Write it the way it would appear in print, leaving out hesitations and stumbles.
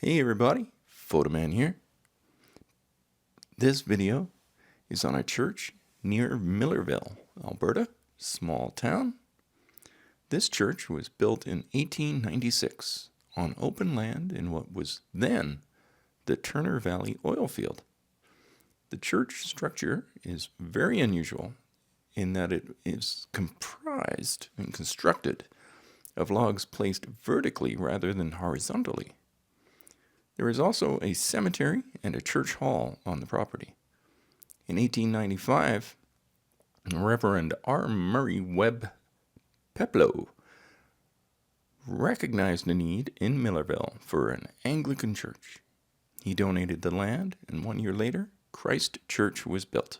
Hey everybody, Fotoman here. This video is on a church near Millarville, Alberta, small town. This church was built in 1896 on open land in what was then the Turner Valley oil field. The church structure is very unusual in that it is comprised and constructed of logs placed vertically rather than horizontally. There is also a cemetery and a church hall on the property. In 1895, Reverend R. Murray Webb Peploe recognized a need in Millarville for an Anglican church. He donated the land, and 1 year later, Christ Church was built.